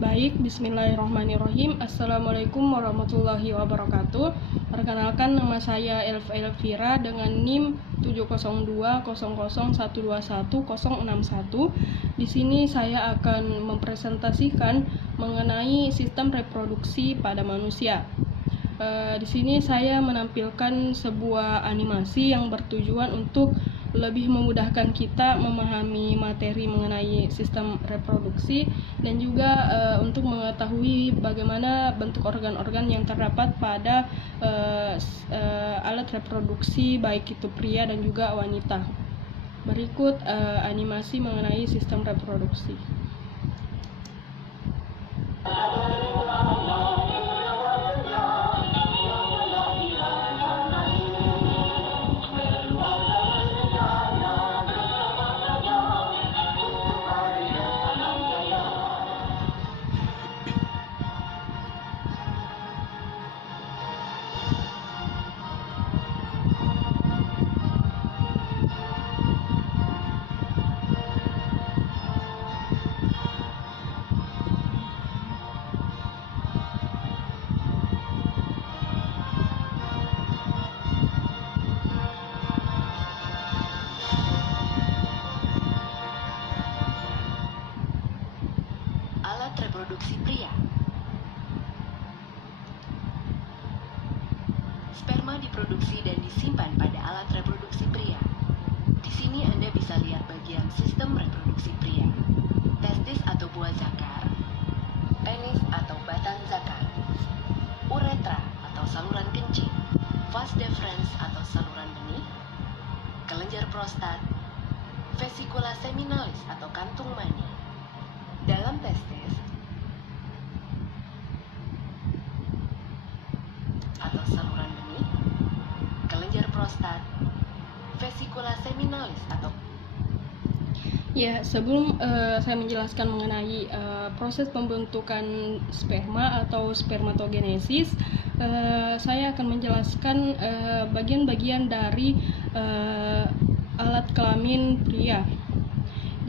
Baik, bismillahirrahmanirrahim. Assalamualaikum warahmatullahi wabarakatuh. Perkenalkan, nama saya Elvira dengan NIM 70200121061. Di sini saya akan mempresentasikan mengenai sistem reproduksi pada manusia. Di sini saya menampilkan sebuah animasi yang bertujuan untuk lebih memudahkan kita memahami materi mengenai sistem reproduksi dan juga untuk mengetahui bagaimana bentuk organ-organ yang terdapat pada alat reproduksi baik itu pria dan juga wanita. Berikut animasi mengenai sistem reproduksi. Alat reproduksi pria. Sperma diproduksi dan disimpan pada alat reproduksi pria. Di sini Anda bisa lihat bagian sistem reproduksi pria. Testis atau buah zakar, penis atau batang zakar, uretra atau saluran kencing, vas deferens atau saluran benih, kelenjar prostat, vesikula seminalis atau kantung mani. Dalam testis atau saluran benih, kelenjar prostat, vesikula seminalis atau Ya, sebelum saya menjelaskan mengenai proses pembentukan sperma atau spermatogenesis, saya akan menjelaskan bagian-bagian dari alat kelamin pria.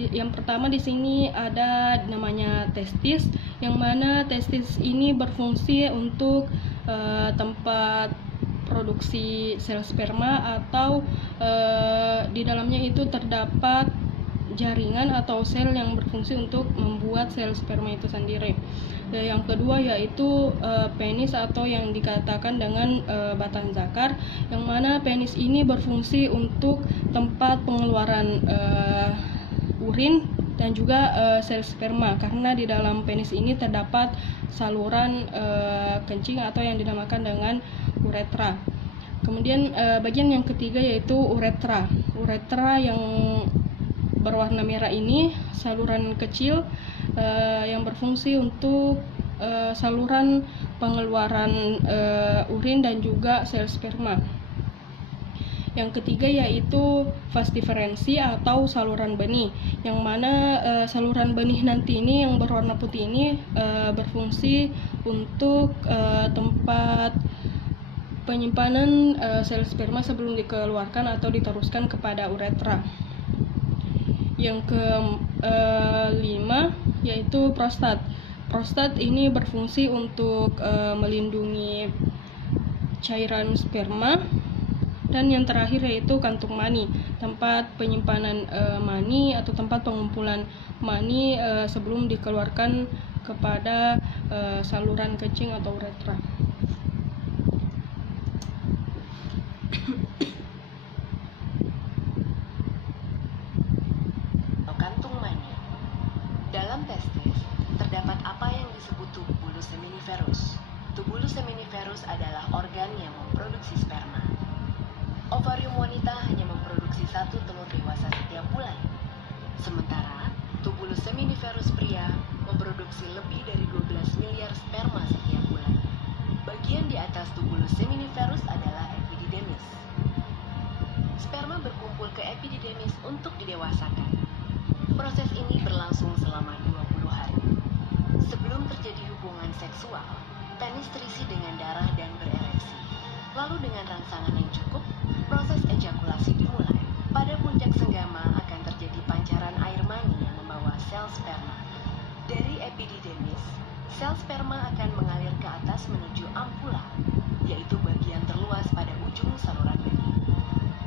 Yang pertama di sini ada namanya testis, yang mana testis ini berfungsi untuk tempat produksi sel sperma atau di dalamnya itu terdapat jaringan atau sel yang berfungsi untuk membuat sel sperma itu sendiri. Yang kedua yaitu penis atau yang dikatakan dengan batang zakar, yang mana penis ini berfungsi untuk tempat pengeluaran urin dan juga sel sperma, karena di dalam penis ini terdapat saluran kencing atau yang dinamakan dengan uretra. Kemudian bagian yang ketiga yaitu uretra. Uretra yang berwarna merah ini saluran kecil yang berfungsi untuk saluran pengeluaran urin dan juga sel sperma. Yang ketiga yaitu vas diferensi atau saluran benih, yang mana saluran benih nanti ini yang berwarna putih ini berfungsi untuk tempat penyimpanan sel sperma sebelum dikeluarkan atau diteruskan kepada uretra. Yang kelima yaitu prostat. Prostat ini berfungsi untuk melindungi cairan sperma. Dan yang terakhir yaitu kantung mani, tempat penyimpanan mani atau tempat pengumpulan mani sebelum dikeluarkan kepada saluran kencing atau uretra. kantung mani. Dalam testis terdapat apa yang disebut tubulus seminiferus. Tubulus seminiferus adalah organ yang memproduksi sperma. Ovarium wanita hanya memproduksi 1 telur dewasa setiap bulan. Sementara tubulus seminiferus pria memproduksi lebih dari 12 miliar sperma setiap bulan. Bagian di atas tubulus seminiferus adalah epididymis. Sperma berkumpul ke epididymis untuk didewasakan. Proses ini berlangsung selama 20 hari. Sebelum terjadi hubungan seksual, penis terisi dengan darah dan berereksi. Lalu dengan rangsangan yang cukup, proses ejakulasi dimulai. Pada puncak senggama akan terjadi pancaran air mani yang membawa sel sperma. Dari epididymis, Sel sperma akan mengalir ke atas menuju ampula, yaitu bagian terluas pada ujung saluran benih.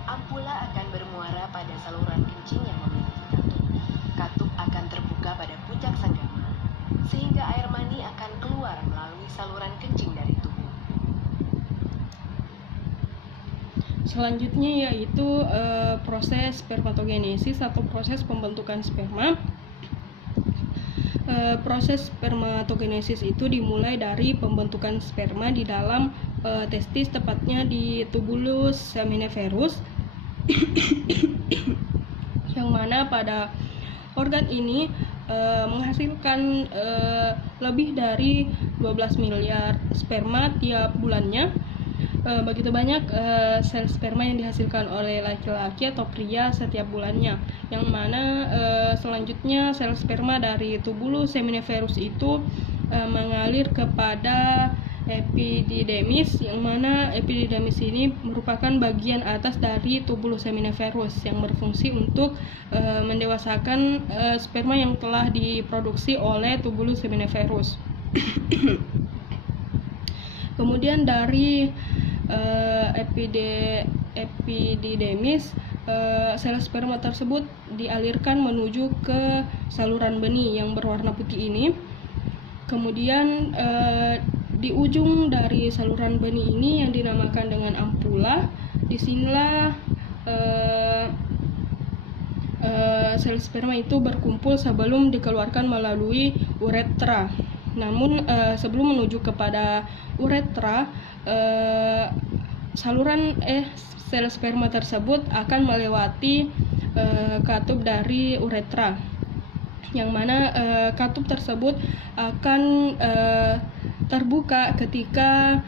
Ampula akan bermuara pada saluran kencing yang memiliki katup. Katup akan terbuka pada puncak sanggama, sehingga air mani akan keluar melalui saluran kencing dari tubuh. Selanjutnya yaitu proses spermatogenesis atau proses pembentukan sperma. Proses spermatogenesis itu dimulai dari pembentukan sperma di dalam testis, tepatnya di tubulus seminiferus, yang mana pada organ ini menghasilkan lebih dari 12 miliar sperma tiap bulannya. Begitu banyak sel sperma yang dihasilkan oleh laki-laki atau pria setiap bulannya, yang mana selanjutnya sel sperma dari tubulus seminiferus itu mengalir kepada epididymis, yang mana epididymis ini merupakan bagian atas dari tubulus seminiferus yang berfungsi untuk mendewasakan sperma yang telah diproduksi oleh tubulus seminiferus. Kemudian dari epididymis, sel sperma tersebut dialirkan menuju ke saluran benih yang berwarna putih ini. Kemudian di ujung dari saluran benih ini yang dinamakan dengan ampula, disinilah sel sperma itu berkumpul sebelum dikeluarkan melalui uretra. Namun sebelum menuju kepada uretra, sel sperma tersebut akan melewati katup dari uretra, yang mana katup tersebut akan terbuka ketika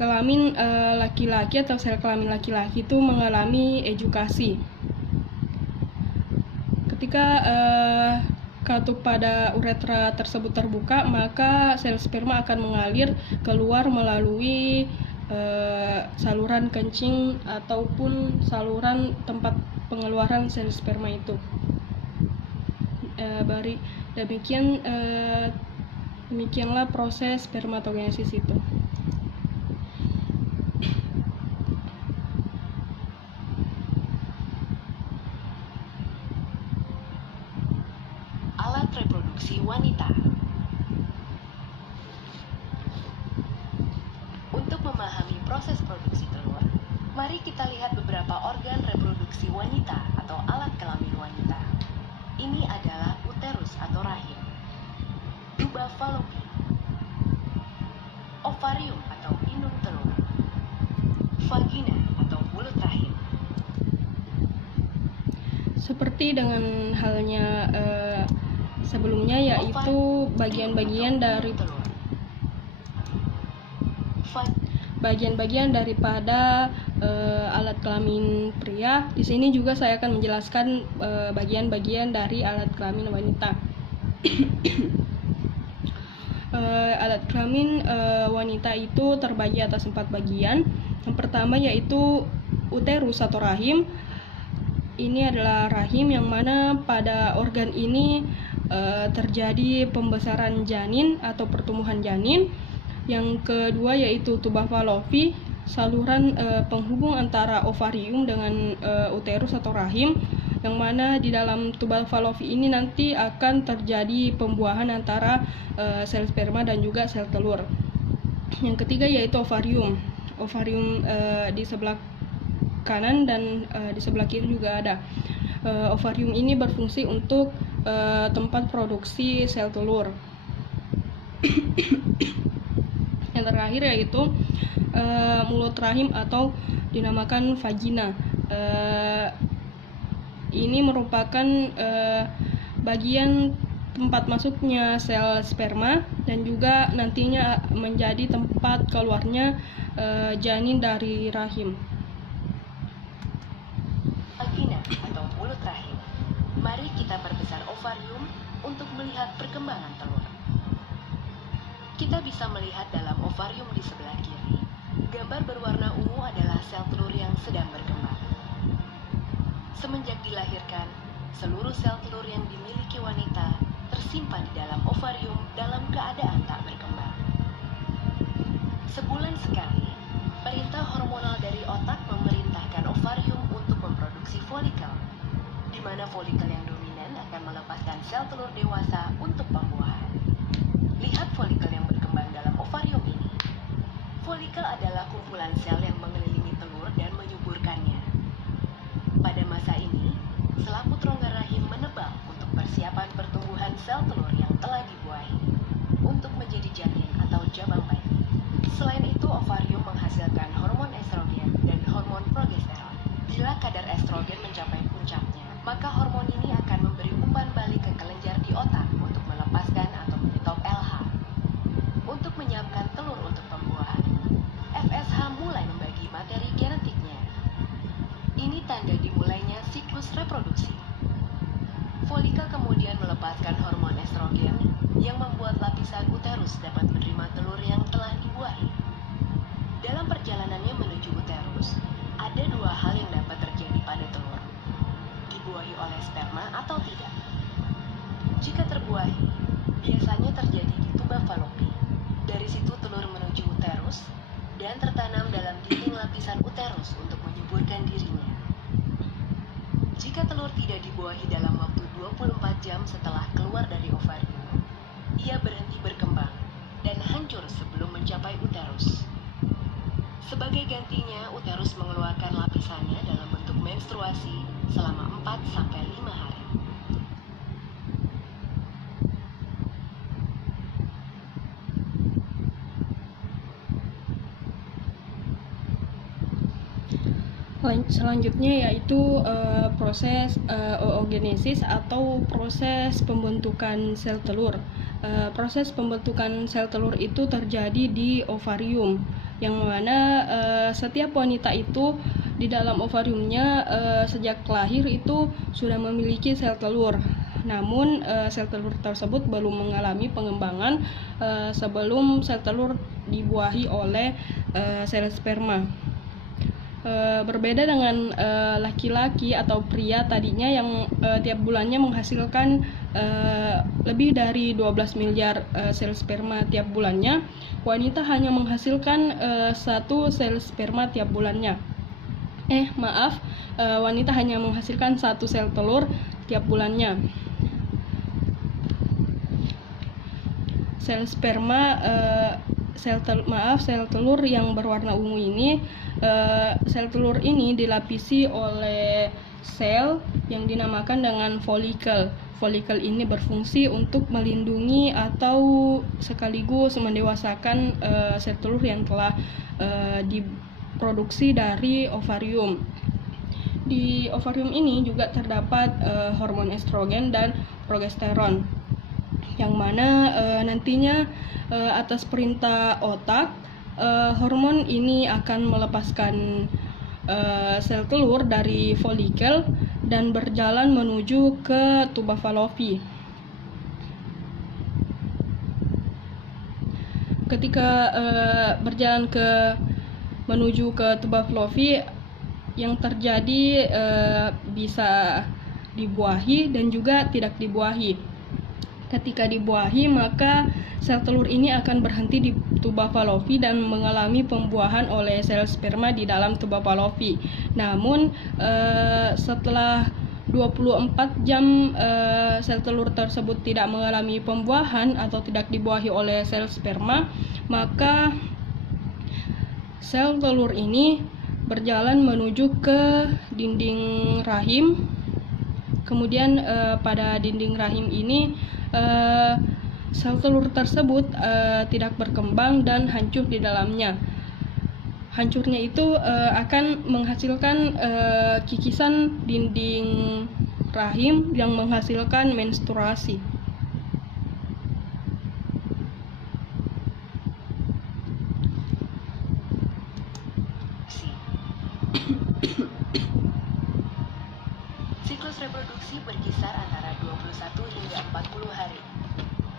kelamin laki-laki atau sel kelamin laki-laki itu mengalami ejukasi. Ketika katup pada uretra tersebut terbuka, maka sel sperma akan mengalir keluar melalui saluran kencing ataupun saluran tempat pengeluaran sel sperma itu. Demikianlah proses spermatogenesis itu. Alat reproduksi wanita. Untuk memahami proses produksi telur, mari kita lihat beberapa organ reproduksi wanita atau alat kelamin wanita. Ini adalah uterus atau rahim, tuba fallopi, ovarium atau indung telur, vagina atau mulut rahim. Seperti dengan halnya sebelumnya, yaitu bagian-bagian daripada alat kelamin pria. Di sini juga saya akan menjelaskan bagian-bagian dari alat kelamin wanita. Alat kelamin wanita itu terbagi atas 4 bagian. Yang pertama yaitu uterus atau rahim. Ini adalah rahim yang mana pada organ ini terjadi pembesaran janin atau pertumbuhan janin. Yang kedua yaitu tuba fallopi, saluran penghubung antara ovarium dengan uterus atau rahim, yang mana di dalam tuba fallopi ini nanti akan terjadi pembuahan antara sel sperma dan juga sel telur. Yang ketiga yaitu ovarium. Ovarium di sebelah kanan dan di sebelah kiri juga ada. Ovarium ini berfungsi untuk tempat produksi sel telur. Yang terakhir yaitu mulut rahim atau dinamakan vagina. Ini merupakan bagian tempat masuknya sel sperma dan juga nantinya menjadi tempat keluarnya janin dari rahim. Vagina atau mulut rahim. Mari kita perbesar ovarium untuk melihat perkembangan telur. Kita bisa melihat dalam ovarium di sebelah kiri. Gambar berwarna ungu adalah sel telur yang sedang berkembang. Semenjak dilahirkan, seluruh sel telur yang dimiliki wanita tersimpan di dalam ovarium dalam keadaan tak berkembang. Sebulan sekali, perintah hormonal dari otak memerintahkan ovarium untuk memproduksi folikel, di mana folikel yang dominan akan melepaskan sel telur dewasa untuk pembuahan. Lihat folikel yang berkembang dalam ovarium ini. Folikel adalah kumpulan sel yang mengelilingi telur dan menyuburkannya. Pada masa ini, selaput rongga rahim menebal untuk persiapan pertumbuhan sel telur yang telah dibuahi untuk menjadi janin atau jabang bayi. Selain itu, ovarium menghasilkan hormon estrogen dan hormon progesteron. Bila kadar estrogen mencapai puncaknya, maka hormon ini akan memberi umpan balik ke kelenjar di otak untuk melepaskan atau menyetop LH. Untuk menyiapkan telur untuk pembuahan, FSH mulai membagi materi genetiknya. Ini tanda dimulainya siklus reproduksi. Folikel kemudian melepaskan hormon estrogen yang membuat lapisan uterus dapat menerima telur yang telah dibuahi. Dalam perjalanannya menuju uterus, ada dua hal yang dapat terjadi pada telur: dibuahi oleh sperma atau tidak. Jika terbuahi, biasanya terjadi di tuba falopi. Dari situ telur menuju uterus dan tertanam dalam dinding lapisan uterus untuk menyuburkan dirinya. Jika telur tidak dibuahi dalam waktu 24 jam setelah keluar dari ovarium, ia berhenti berkembang dan hancur sebelum mencapai uterus. Sebagai gantinya, uterus mengeluarkan lapisannya dalam bentuk menstruasi selama 4-5 hari. Selanjutnya yaitu proses oogenesis atau proses pembentukan sel telur. Proses pembentukan sel telur itu terjadi di ovarium, yang mana setiap wanita itu di dalam ovariumnya sejak lahir itu sudah memiliki sel telur. Namun sel telur tersebut belum mengalami pengembangan sebelum sel telur dibuahi oleh sel sperma. Berbeda dengan laki-laki atau pria tadinya yang tiap bulannya menghasilkan lebih dari 12 miliar sel sperma tiap bulannya, wanita hanya menghasilkan 1 sel sperma tiap bulannya. Wanita hanya menghasilkan 1 sel telur tiap bulannya. Sel sperma sel telur yang berwarna ungu ini, sel telur ini dilapisi oleh sel yang dinamakan dengan folikel. Folikel ini berfungsi untuk melindungi atau sekaligus mendewasakan sel telur yang telah diproduksi dari ovarium. Di ovarium ini juga terdapat hormon estrogen dan progesteron, yang mana nantinya atas perintah otak, hormon ini akan melepaskan sel telur dari folikel dan berjalan menuju ke tuba falopi. Ketika berjalan menuju ke tuba falopi, yang terjadi bisa dibuahi dan juga tidak dibuahi. Ketika dibuahi, maka sel telur ini akan berhenti di tuba falopi dan mengalami pembuahan oleh sel sperma di dalam tuba falopi. Namun setelah 24 jam sel telur tersebut tidak mengalami pembuahan atau tidak dibuahi oleh sel sperma, maka sel telur ini berjalan menuju ke dinding rahim. Kemudian pada dinding rahim ini sel telur tersebut tidak berkembang dan hancur di dalamnya. Hancurnya itu akan menghasilkan kikisan dinding rahim yang menghasilkan menstruasi. Siklus reproduksi berkisar antara 21 hingga 40 hari.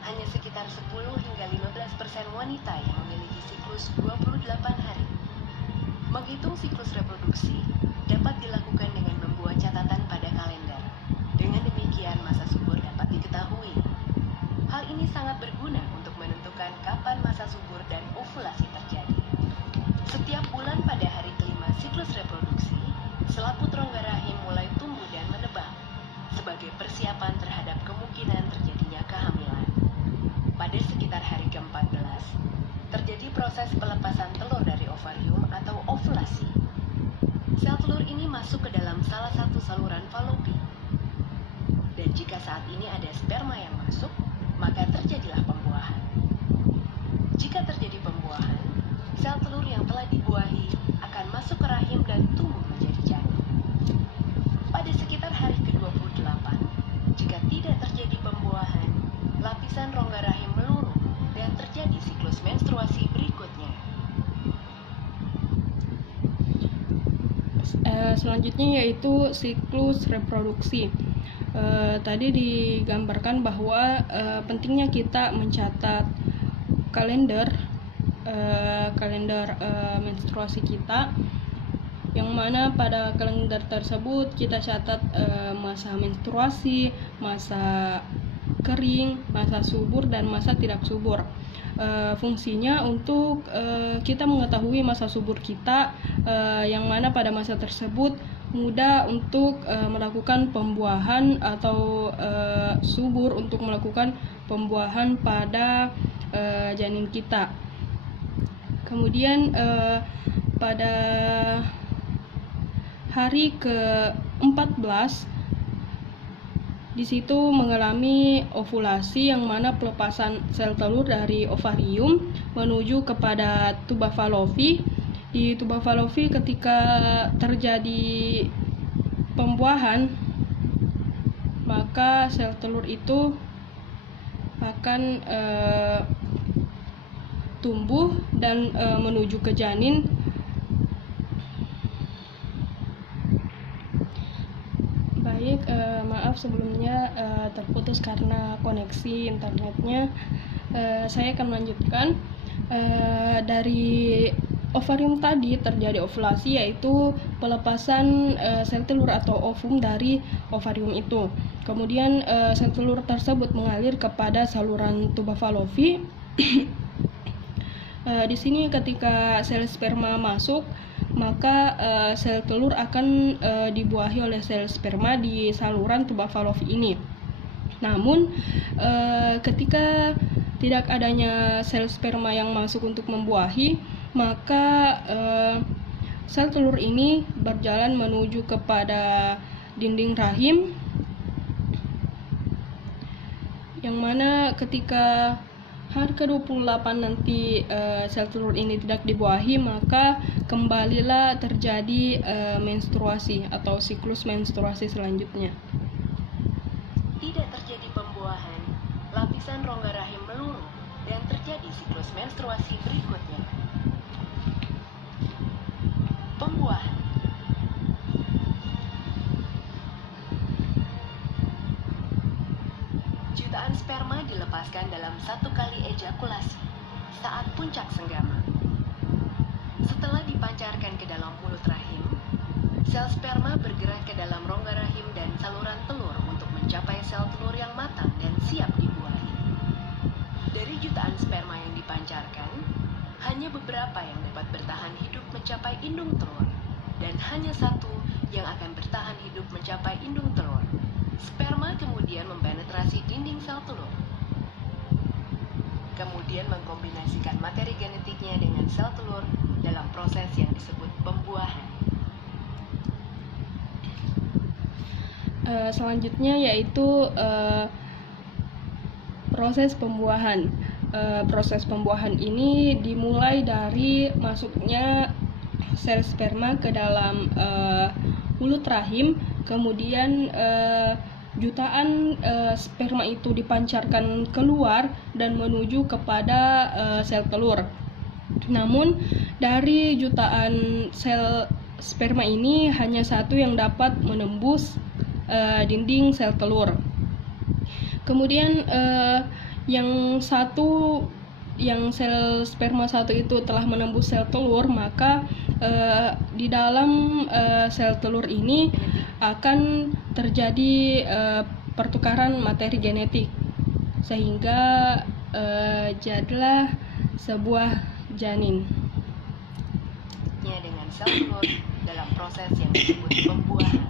Hanya sekitar 10 hingga 15% wanita yang memiliki siklus 28 hari. Menghitung siklus reproduksi dapat dilakukan dengan membuat catatan pada kalender. Dengan demikian, masa subur dapat diketahui. Hal ini sangat berguna untuk menentukan kapan masa subur dan ovulasi terjadi. Setiap bulan pada hari kelima siklus reproduksi, selaput rongga rahim mulai tumbuh dan menebal sebagai persiapan terhadap kemungkinan terjadinya kehamilan. Pada sekitar hari ke-14, terjadi proses pelepasan telur dari ovarium atau ovulasi. Sel telur ini masuk ke dalam salah satu saluran falopi. Dan jika saat ini ada sperma yang masuk, maka terjadilah pembuahan. Jika terjadi pembuahan, sel telur yang telah dibuahi akan masuk ke rahim dan tumbuh menjadi janin. Pada sekitar hari ke-28, jika tidak terjadi pembuahan, lapisan rongga rahim meluruh dan terjadi siklus menstruasi berikutnya. Selanjutnya yaitu siklus reproduksi. Tadi digambarkan bahwa pentingnya kita mencatat kalender menstruasi kita, yang mana pada kalender tersebut kita catat masa menstruasi, masa kering, masa subur, dan masa tidak subur. Fungsinya untuk kita mengetahui masa subur kita, yang mana pada masa tersebut mudah untuk melakukan pembuahan atau subur untuk melakukan pembuahan pada janin kita. Kemudian pada hari ke-14 di situ mengalami ovulasi, yang mana pelepasan sel telur dari ovarium menuju kepada tuba falopi. Di tuba falopi ketika terjadi pembuahan, maka sel telur itu akan tumbuh dan menuju ke janin. Baik, maaf sebelumnya terputus karena koneksi internetnya. Saya akan melanjutkan. Dari ovarium tadi terjadi ovulasi, yaitu pelepasan sel telur atau ovum dari ovarium itu. Kemudian sel telur tersebut mengalir kepada saluran tuba falopi. Di sini ketika sel sperma masuk, maka sel telur akan dibuahi oleh sel sperma di saluran tuba falopi ini. Namun ketika tidak adanya sel sperma yang masuk untuk membuahi, maka sel telur ini berjalan menuju kepada dinding rahim, yang mana ketika hari ke-28 nanti sel telur ini tidak dibuahi, maka kembalilah terjadi menstruasi atau siklus menstruasi selanjutnya. Tidak terjadi pembuahan, lapisan rongga rahim meluruh dan terjadi siklus menstruasi berikutnya. Pembuahan. Jutaan sperma dilepaskan dalam satu kali ejakulasi saat puncak senggama. Setelah dipancarkan ke dalam mulut rahim, sel sperma bergerak ke dalam rongga rahim dan saluran telur untuk mencapai sel telur yang matang dan siap dibuahi. Dari jutaan sperma yang dipancarkan, hanya beberapa yang dapat bertahan hidup mencapai indung telur, dan hanya satu yang akan bertahan hidup mencapai indung telur. Sperma kemudian mempenetrasi dinding sel telur, kemudian mengkombinasikan materi genetiknya dengan sel telur dalam proses yang disebut pembuahan. Selanjutnya yaitu proses pembuahan. Proses pembuahan ini dimulai dari masuknya sel sperma ke dalam mulut rahim, kemudian jutaan sperma itu dipancarkan keluar dan menuju kepada sel telur. Namun dari jutaan sel sperma ini hanya satu yang dapat menembus dinding sel telur. Kemudian yang sel sperma satu itu telah menembus sel telur, maka di dalam sel telur ini akan terjadi pertukaran materi genetik sehingga jadilah sebuah janin. Dengan sel telur dalam proses yang disebut pembuahan.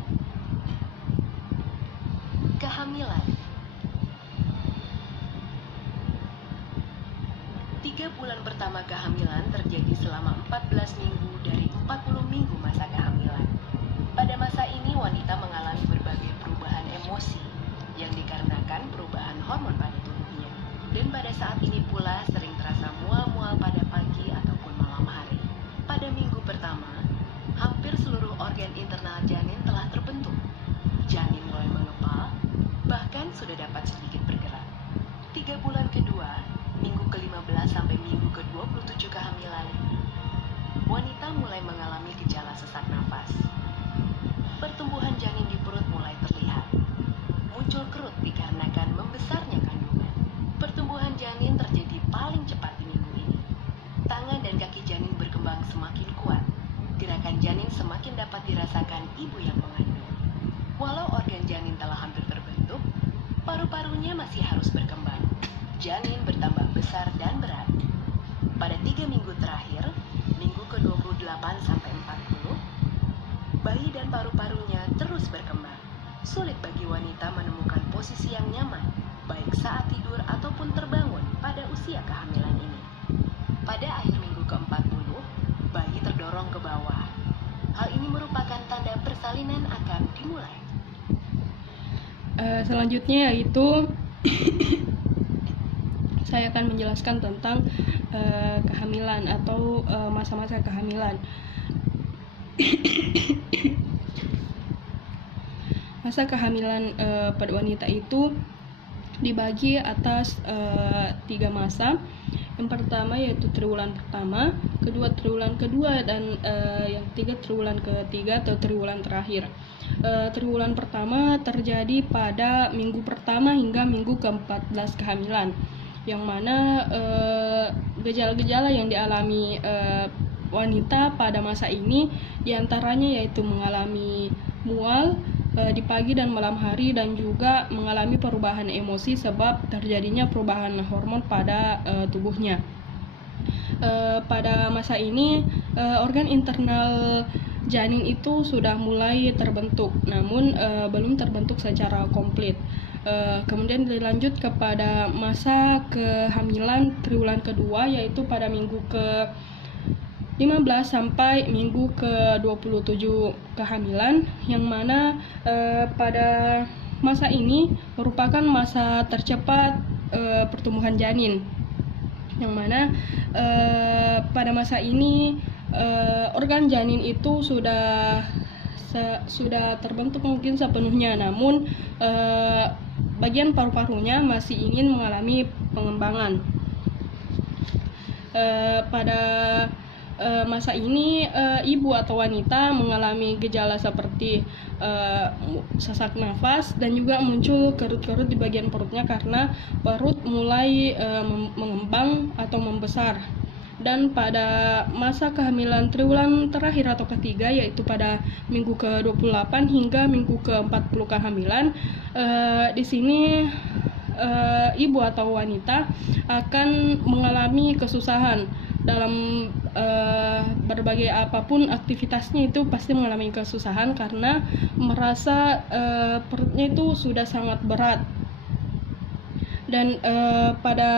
Kehamilan. 3 bulan pertama kehamilan terjadi selama 14 minggu dari 40 minggu masa kehamilan. Pada masa ini wanita mengalami berbagai perubahan emosi yang dikarenakan perubahan hormon pada tubuhnya. Dan pada saat ini pula sering terasa mual-mual pada pagi ataupun malam hari. Pada minggu pertama, hampir seluruh organ internal janin telah terbentuk. Janin mulai mengepal, bahkan sudah dapat sedikit bergerak. 3 bulan kedua, minggu ke-15 sampai minggu ke-27 kehamilan, wanita mulai mengalami gejala sesak nafas. Pertumbuhan janin di perut mulai terlihat. Muncul kerut dikarenakan membesarnya kandungan. Pertumbuhan janin terjadi paling cepat di minggu ini. Tangan dan kaki janin berkembang semakin kuat. Gerakan janin semakin dapat dirasakan ibu yang mengandung. Walau organ janin telah hampir terbentuk, paru-parunya masih harus berkembang. Janin bertambah besar dan berat. Pada 3 minggu terakhir, minggu ke-28 sampai 40, bayi dan paru-parunya terus berkembang. Sulit bagi wanita menemukan posisi yang nyaman, baik saat tidur ataupun terbangun pada usia kehamilan ini. Pada akhir minggu ke-40, bayi terdorong ke bawah. Hal ini merupakan tanda persalinan akan dimulai. Selanjutnya yaitu saya akan menjelaskan tentang kehamilan atau masa-masa kehamilan. Masa kehamilan pada wanita itu dibagi atas 3 masa. Yang pertama yaitu triwulan pertama, kedua triwulan kedua, dan yang ketiga triwulan ketiga atau triwulan terakhir. Triwulan pertama terjadi pada minggu pertama hingga minggu ke-14 kehamilan, yang mana gejala-gejala yang dialami wanita pada masa ini diantaranya yaitu mengalami mual di pagi dan malam hari, dan juga mengalami perubahan emosi sebab terjadinya perubahan hormon pada tubuhnya. Pada masa ini organ internal janin itu sudah mulai terbentuk, namun belum terbentuk secara komplit. Kemudian dilanjut kepada masa kehamilan triwulan kedua, yaitu pada minggu ke-15 sampai minggu ke-27 kehamilan, yang mana pada masa ini merupakan masa tercepat pertumbuhan janin, yang mana pada masa ini organ janin itu sudah terbentuk mungkin sepenuhnya, namun bagian paru-parunya masih ingin mengalami pengembangan. Pada masa ini ibu atau wanita mengalami gejala seperti sesak nafas dan juga muncul kerut-kerut di bagian perutnya karena perut mulai mengembang atau membesar. Dan pada masa kehamilan triwulan terakhir atau ketiga, yaitu pada minggu ke-28 hingga minggu ke-40 kehamilan, di sini ibu atau wanita akan mengalami kesusahan dalam berbagai apapun aktivitasnya. Itu pasti mengalami kesusahan karena merasa perutnya itu sudah sangat berat. Dan pada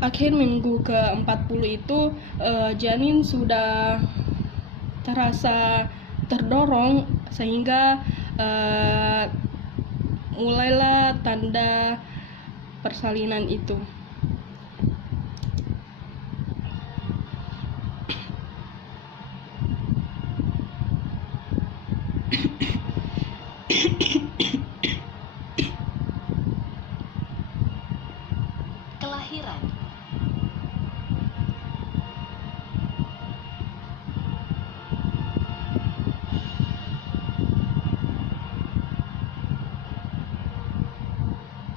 akhir minggu ke-40 itu janin sudah terasa terdorong, sehingga mulailah tanda persalinan itu. Kelahiran.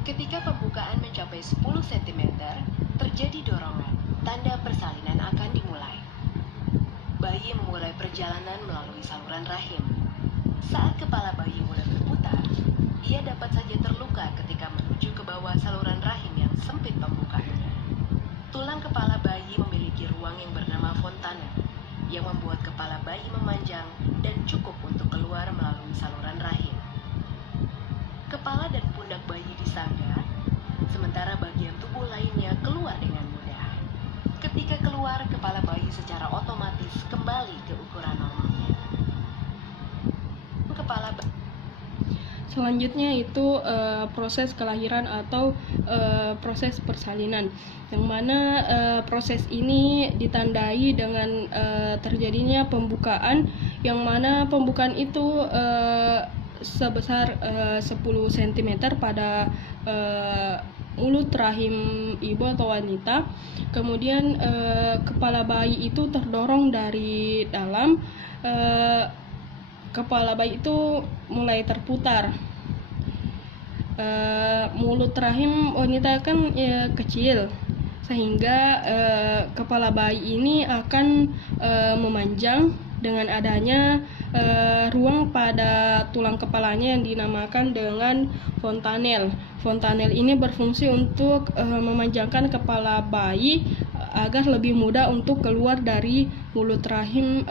Ketika pembukaan mencapai 10 cm, terjadi dorongan. Tanda persalinan akan dimulai. Bayi memulai perjalanan melalui saluran rahim. Saat kepala bayi mulai berputar, ia dapat saja terluka ketika menuju ke bawah saluran rahim yang sempit pembukanya. Tulang kepala bayi memiliki ruang yang bernama fontana, yang membuat kepala bayi memanjang dan cukup untuk keluar melalui saluran rahim. Kepala dan pundak bayi disangga, sementara bagian tubuh lainnya keluar dengan mudah. Ketika keluar, kepala bayi secara otomatis kembali ke ukuran normalnya. Selanjutnya itu proses kelahiran atau proses persalinan, yang mana proses ini ditandai dengan terjadinya pembukaan, yang mana pembukaan itu sebesar 10 cm pada mulut rahim ibu atau wanita. Kemudian kepala bayi itu terdorong dari dalam. Kepala bayi itu mulai terputar. Mulut rahim wanita kan kecil, sehingga kepala bayi ini akan memanjang dengan adanya ruang pada tulang kepalanya yang dinamakan dengan fontanel. Fontanel ini berfungsi untuk memanjangkan kepala bayi agar lebih mudah untuk keluar dari mulut rahim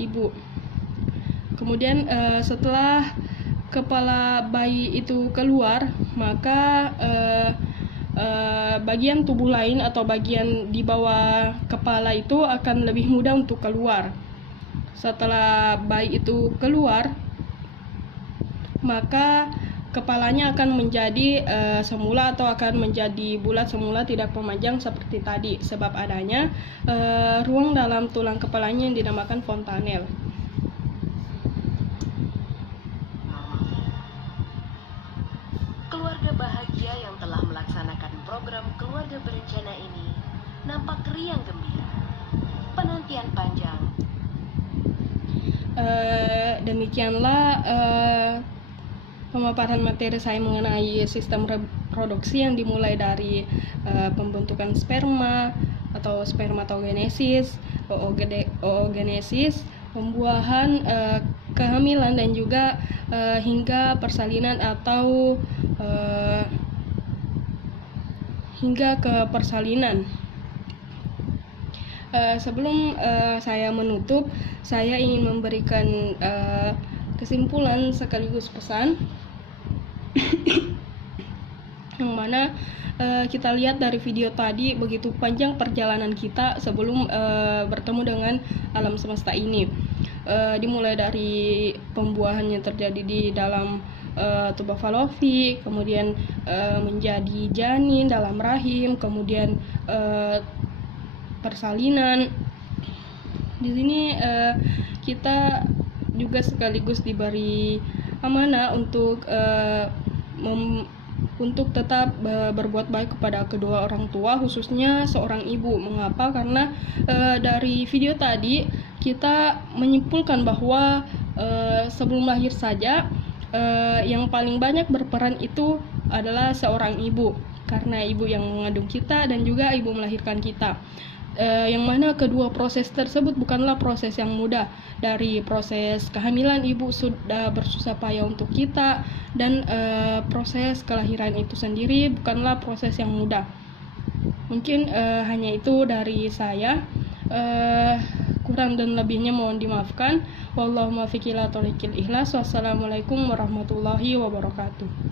ibu. Kemudian setelah kepala bayi itu keluar, maka bagian tubuh lain atau bagian di bawah kepala itu akan lebih mudah untuk keluar. Setelah bayi itu keluar, maka kepalanya akan menjadi semula atau akan menjadi bulat semula, tidak memanjang seperti tadi, sebab adanya ruang dalam tulang kepalanya yang dinamakan fontanel. Keluarga bahagia yang telah melaksanakan program keluarga berencana ini nampak riang gembira. Penantian panjang. Demikianlah pemaparan materi saya mengenai sistem reproduksi yang dimulai dari pembentukan sperma atau spermatogenesis, oogenesis, pembuahan, kehamilan, dan juga hingga persalinan atau hingga ke persalinan. Sebelum saya menutup, saya ingin memberikan kesimpulan sekaligus pesan yang mana kita lihat dari video tadi begitu panjang perjalanan kita sebelum bertemu dengan alam semesta ini. Dimulai dari pembuahan yang terjadi di dalam tuba fallopi, kemudian menjadi janin dalam rahim, kemudian persalinan. Di sini kita juga sekaligus diberi amanah untuk tetap berbuat baik kepada kedua orang tua, khususnya seorang ibu. Mengapa? Karena dari video tadi kita menyimpulkan bahwa sebelum lahir saja yang paling banyak berperan itu adalah seorang ibu, karena ibu yang mengandung kita dan juga ibu melahirkan kita. Yang mana kedua proses tersebut bukanlah proses yang mudah. Dari proses kehamilan ibu sudah bersusah payah untuk kita, dan proses kelahiran itu sendiri bukanlah proses yang mudah. Mungkin hanya itu dari saya. Kurang dan lebihnya mohon dimaafkan. Wallahumma fiqh ila thoriqil ikhlas. Wassalamualaikum warahmatullahi wabarakatuh.